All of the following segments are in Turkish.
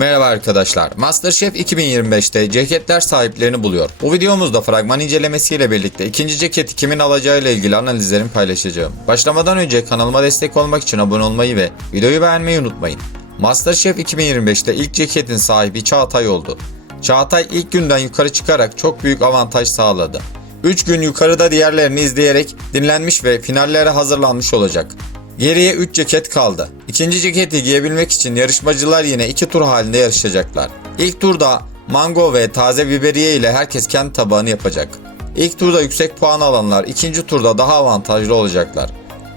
Merhaba arkadaşlar. MasterChef 2025'te ceketler sahiplerini buluyor. Bu videomuzda fragman incelemesiyle birlikte ikinci ceketi kimin alacağıyla ilgili analizlerimi paylaşacağım. Başlamadan önce kanalıma destek olmak için abone olmayı ve videoyu beğenmeyi unutmayın. MasterChef 2025'te ilk ceketin sahibi Çağatay oldu. Çağatay ilk günden yukarı çıkarak çok büyük avantaj sağladı. 3 gün yukarıda diğerlerini izleyerek dinlenmiş ve finallere hazırlanmış olacak. Geriye 3 ceket kaldı. İkinci ceketi giyebilmek için yarışmacılar yine 2 tur halinde yarışacaklar. İlk turda mango ve taze biberiye ile herkes kendi tabağını yapacak. İlk turda yüksek puan alanlar ikinci turda daha avantajlı olacaklar.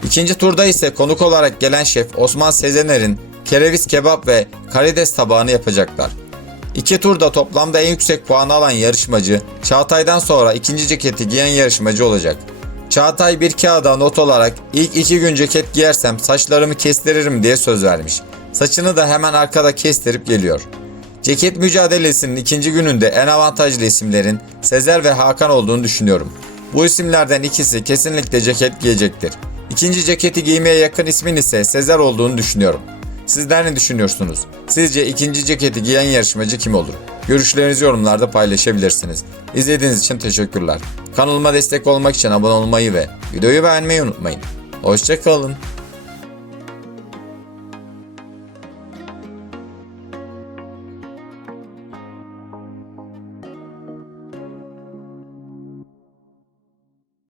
İkinci turda ise konuk olarak gelen şef Osman Sezener'in kereviz kebap ve karides tabağını yapacaklar. İki turda toplamda en yüksek puanı alan yarışmacı Çağatay'dan sonra ikinci ceketi giyen yarışmacı olacak. Çağatay bir kağıda not olarak ilk iki gün ceket giyersem saçlarımı kestiririm diye söz vermiş. Saçını da hemen arkada kestirip geliyor. Ceket mücadelesinin ikinci gününde en avantajlı isimlerin Sezer ve Hakan olduğunu düşünüyorum. Bu isimlerden ikisi kesinlikle ceket giyecektir. İkinci ceketi giymeye yakın ismin ise Sezer olduğunu düşünüyorum. Sizler ne düşünüyorsunuz? Sizce ikinci ceketi giyen yarışmacı kim olur? Görüşlerinizi yorumlarda paylaşabilirsiniz. İzlediğiniz için teşekkürler. Kanalıma destek olmak için abone olmayı ve videoyu beğenmeyi unutmayın. Hoşçakalın.